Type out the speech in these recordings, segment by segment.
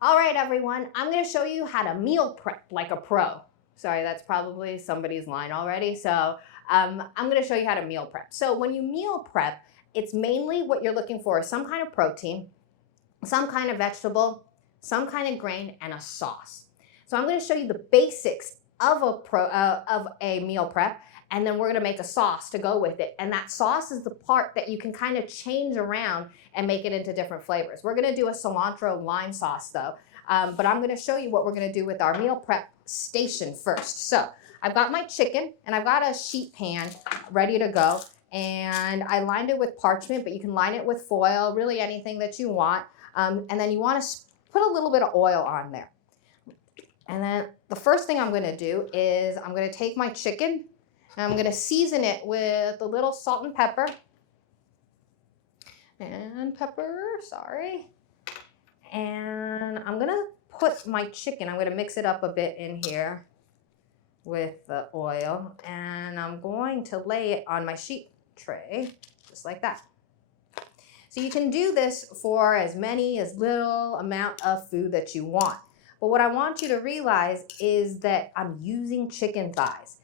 All right, everyone, I'm gonna show you how to meal prep like a pro. Sorry, that's probably somebody's line already. So I'm gonna show you how to meal prep. So when you meal prep, it's mainly what you're looking for is some kind of protein, some kind of vegetable, some kind of grain, and a sauce. So I'm gonna show you the basics of a meal prep, and then we're gonna make a sauce to go with it. And that sauce is the part that you can kind of change around and make it into different flavors. We're gonna do a cilantro lime sauce though, but I'm gonna show you what we're gonna do with our meal prep station first. So I've got my chicken and I've got a sheet pan ready to go. And I lined it with parchment, but you can line it with foil, really anything that you want. And then you want to put a little bit of oil on there. And then the first thing I'm going to do is I'm going to take my chicken and I'm going to season it with a little salt and pepper. And And I'm going to put my chicken, I'm going to mix it up a bit in here with the oil. And I'm going to lay it on my sheet tray, just like that. So you can do this for as little amount of food that you want. But what I want you to realize is that I'm using chicken thighs.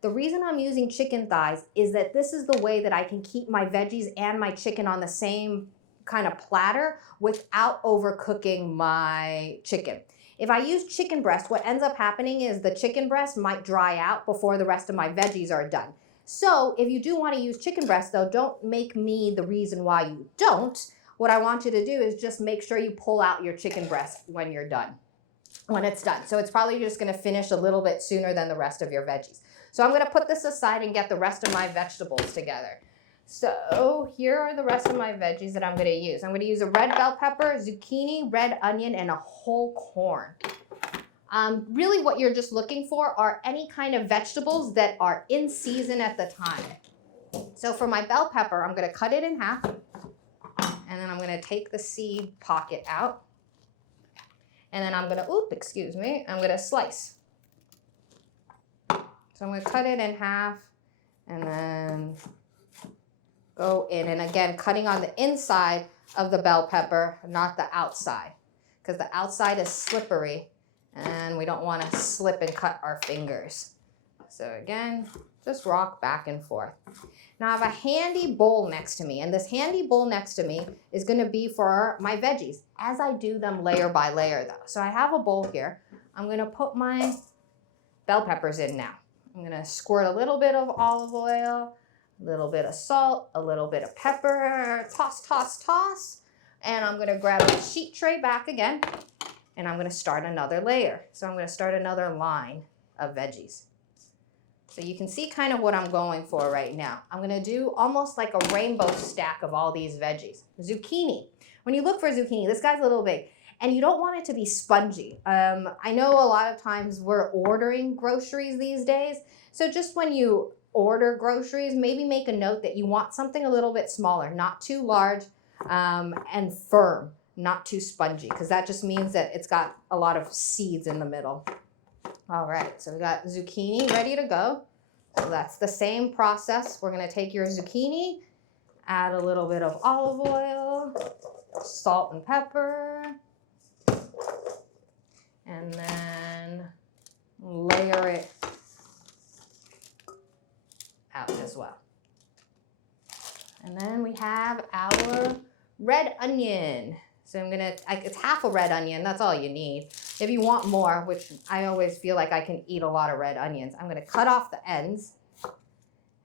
The reason I'm using chicken thighs is that this is the way that I can keep my veggies and my chicken on the same kind of platter without overcooking my chicken. If I use chicken breast, what ends up happening is the chicken breast might dry out before the rest of my veggies are done. So if you do want to use chicken breast though, don't make me the reason why you don't. What I want you to do is just make sure you pull out your chicken breast when you're done, when it's done. So it's probably just going to finish a little bit sooner than the rest of your veggies. So I'm going to put this aside and get the rest of my vegetables together. So here are the rest of my veggies that I'm going to use. I'm going to use a red bell pepper, zucchini, red onion, and a whole corn. Really what you're just looking for are any kind of vegetables that are in season at the time. So for my bell pepper, I'm going to cut it in half, and then I'm going to take the seed pocket out, and then I'm going to, I'm going to slice. So I'm going to cut it in half, and then go in, and again, cutting on the inside of the bell pepper, not the outside, because the outside is slippery. And we don't want to slip and cut our fingers. So again, just rock back and forth. Now I have a handy bowl next to me, and this handy bowl next to me is going to be for my veggies as I do them layer by layer though. So I have a bowl here. I'm going to put my bell peppers in now. I'm going to squirt a little bit of olive oil, a little bit of salt, a little bit of pepper, toss, toss, toss. And I'm going to grab the sheet tray back again. And I'm going to start another layer. So I'm going to start another line of veggies. So you can see kind of what I'm going for right now. I'm going to do almost like a rainbow stack of all these veggies. Zucchini. When you look for zucchini, this guy's a little big. And you don't want it to be spongy. I know a lot of times we're ordering groceries these days. So just when you order groceries, maybe make a note that you want something a little bit smaller, not too large and firm. Not too spongy, because that just means that it's got a lot of seeds in the middle. All right, so we got zucchini ready to go. So that's the same process. We're going to take your zucchini, add a little bit of olive oil, salt and pepper, and then layer it out as well. And then we have our red onion. So it's half a red onion, that's all you need. If you want more, which I always feel like I can eat a lot of red onions, I'm gonna cut off the ends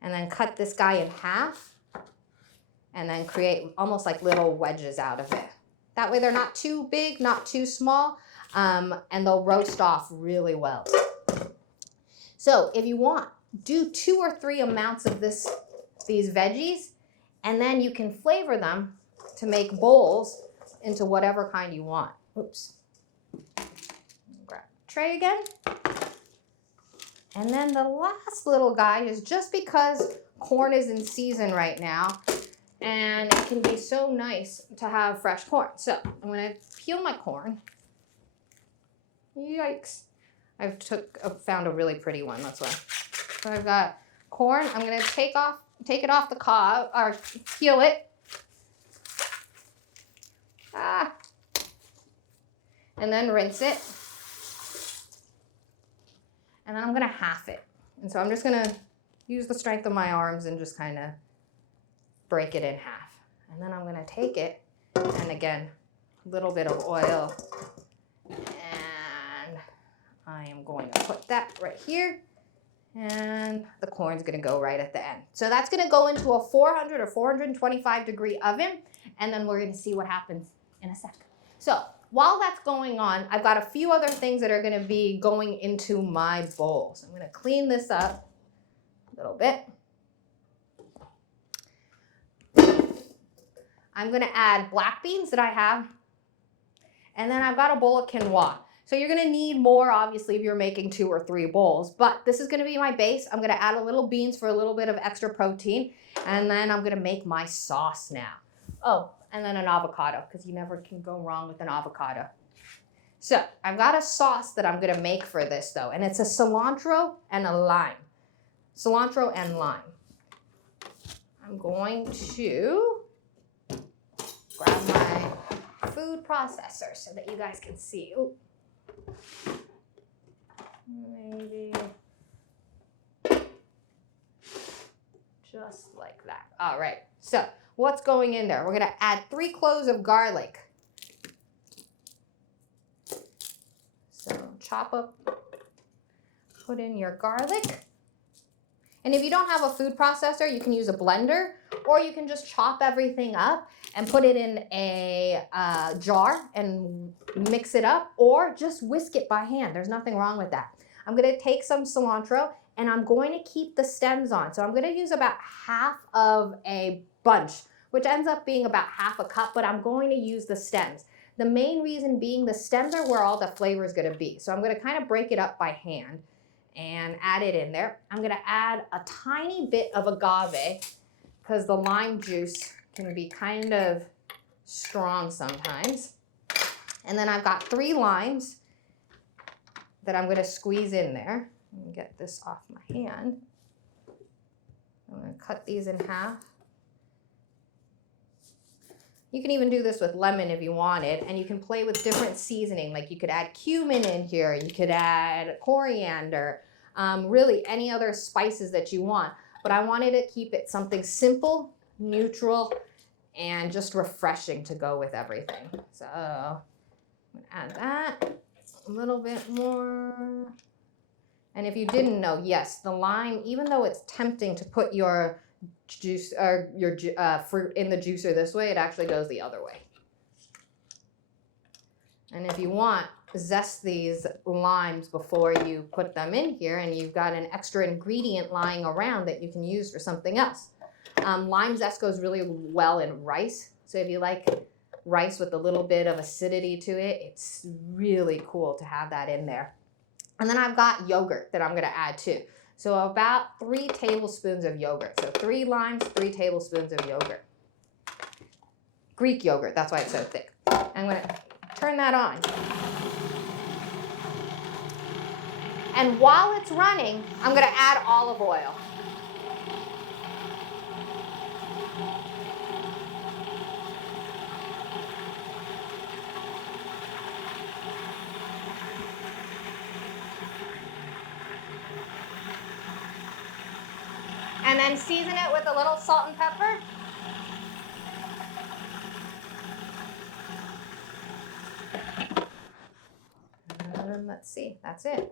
and then cut this guy in half and then create almost like little wedges out of it. That way they're not too big, not too small, and they'll roast off really well. So if you want, do 2 or 3 amounts of these veggies, and then you can flavor them to make bowls into whatever kind you want. Oops. Grab the tray again. And then the last little guy is just because corn is in season right now, and it can be so nice to have fresh corn. So I'm going to peel my corn. Yikes. I've found a really pretty one, that's why. So I've got corn. I'm going to take it off the cob, or peel it. and then rinse it. And then I'm gonna half it. And so I'm just gonna use the strength of my arms and just kind of break it in half. And then I'm gonna take it, and again, a little bit of oil. And I am going to put that right here. And the corn's gonna go right at the end. So that's gonna go into a 400 or 425 degree oven, and then we're gonna see what happens in a sec. So while that's going on, I've got a few other things that are gonna be going into my bowl. So I'm gonna clean this up a little bit. I'm gonna add black beans that I have, and then I've got a bowl of quinoa. So you're gonna need more, obviously, if you're making 2 or 3 bowls, but this is gonna be my base. I'm gonna add a little beans for a little bit of extra protein, and then I'm gonna make my sauce now. Oh, and then an avocado, because you never can go wrong with an avocado. So I've got a sauce that I'm gonna make for this though, and it's a cilantro and a lime. Cilantro and lime. I'm going to grab my food processor so that you guys can see. Ooh. Maybe just like that. All right, so what's going in there? We're gonna add 3 cloves of garlic. So chop up, put in your garlic. And if you don't have a food processor, you can use a blender, or you can just chop everything up and put it in a jar and mix it up, or just whisk it by hand. There's nothing wrong with that. I'm gonna take some cilantro and I'm going to keep the stems on. So I'm gonna use about half of a bunch, which ends up being about half a cup, but I'm going to use the stems. The main reason being the stems are where all the flavor is gonna be. So I'm gonna kind of break it up by hand and add it in there. I'm gonna add a tiny bit of agave because the lime juice can be kind of strong sometimes. And then I've got 3 limes that I'm gonna squeeze in there. Let me get this off my hand. I'm gonna cut these in half. You can even do this with lemon if you wanted, and you can play with different seasoning. Like you could add cumin in here, you could add coriander, really any other spices that you want. But I wanted to keep it something simple, neutral, and just refreshing to go with everything. So I'm gonna add that, a little bit more. And if you didn't know, yes, the lime, even though it's tempting to put your juice or your fruit in the juicer this way, it actually goes the other way. And if you want, zest these limes before you put them in here, and you've got an extra ingredient lying around that you can use for something else. Lime zest goes really well in rice. So if you like rice with a little bit of acidity to it, it's really cool to have that in there. And then I've got yogurt that I'm gonna add too. So about 3 tablespoons of yogurt. So 3 limes, 3 tablespoons of yogurt. Greek yogurt, that's why it's so thick. I'm gonna turn that on. And while it's running, I'm gonna add olive oil. And then season it with a little salt and pepper. And let's see, that's it.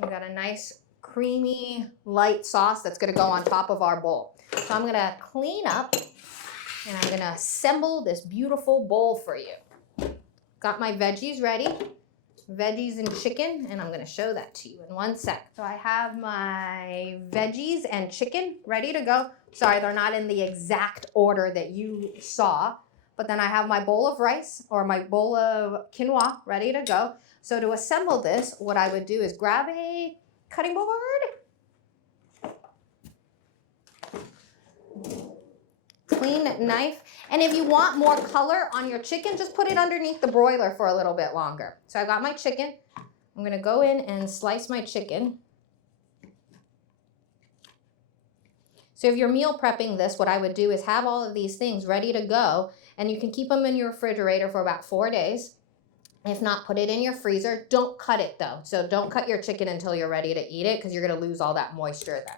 We've got a nice creamy light sauce that's gonna go on top of our bowl. So I'm gonna clean up and I'm gonna assemble this beautiful bowl for you. Got my veggies ready. Veggies and chicken, and I'm gonna show that to you in 1 sec. So I have my veggies and chicken ready to go. Sorry, they're not in the exact order that you saw, but then I have my bowl of rice or my bowl of quinoa ready to go. So to assemble this, what I would do is grab a cutting board, clean knife, and if you want more color on your chicken, just put it underneath the broiler for a little bit longer. So I got my chicken. I'm gonna go in and slice my chicken. So if you're meal prepping this, what I would do is have all of these things ready to go, and you can keep them in your refrigerator for about 4 days. If not, put it in your freezer. Don't cut it though. So don't cut your chicken until you're ready to eat it because you're going to lose all that moisture then.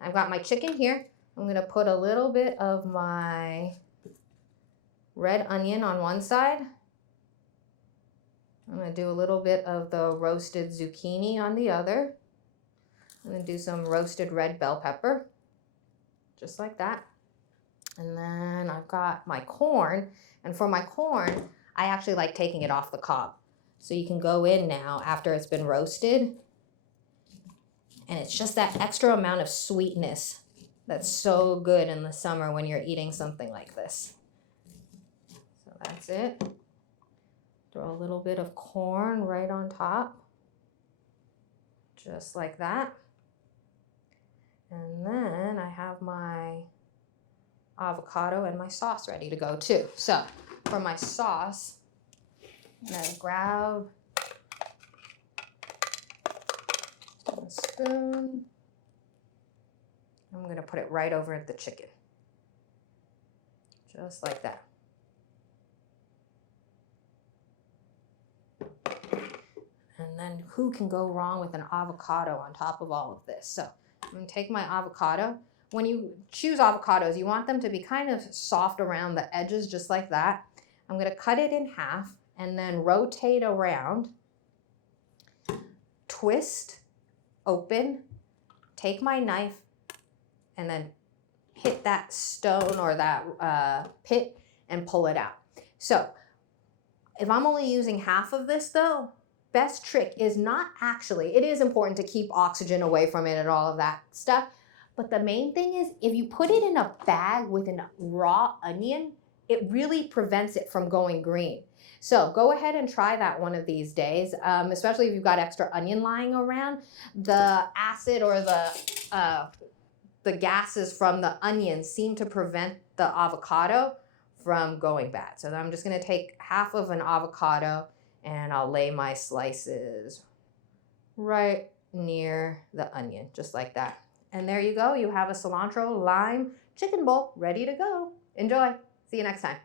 I've got my chicken here. I'm going to put a little bit of my red onion on one side. I'm going to do a little bit of the roasted zucchini on the other. I'm going to do some roasted red bell pepper, just like that. And then I've got my corn. And for my corn, I actually like taking it off the cob. So you can go in now after it's been roasted. And it's just that extra amount of sweetness that's so good in the summer when you're eating something like this. So that's it. Throw a little bit of corn right on top. Just like that. And then I have my avocado and my sauce ready to go too. So for my sauce, I'm going to grab a spoon. I'm going to put it right over the chicken. Just like that. And then who can go wrong with an avocado on top of all of this? So I'm going to take my avocado. When you choose avocados, you want them to be kind of soft around the edges, just like that. I'm going to cut it in half and then rotate around, twist, open, take my knife, and then hit that stone or that pit and pull it out. So if I'm only using half of this though, best trick is not actually, it is important to keep oxygen away from it and all of that stuff. But the main thing is if you put it in a bag with a raw onion, it really prevents it from going green. So go ahead and try that one of these days, especially if you've got extra onion lying around. The acid or the gases from the onions seem to prevent the avocado from going bad. So I'm just going to take half of an avocado and I'll lay my slices right near the onion, just like that. And there you go. You have a cilantro lime chicken bowl ready to go. Enjoy. See you next time.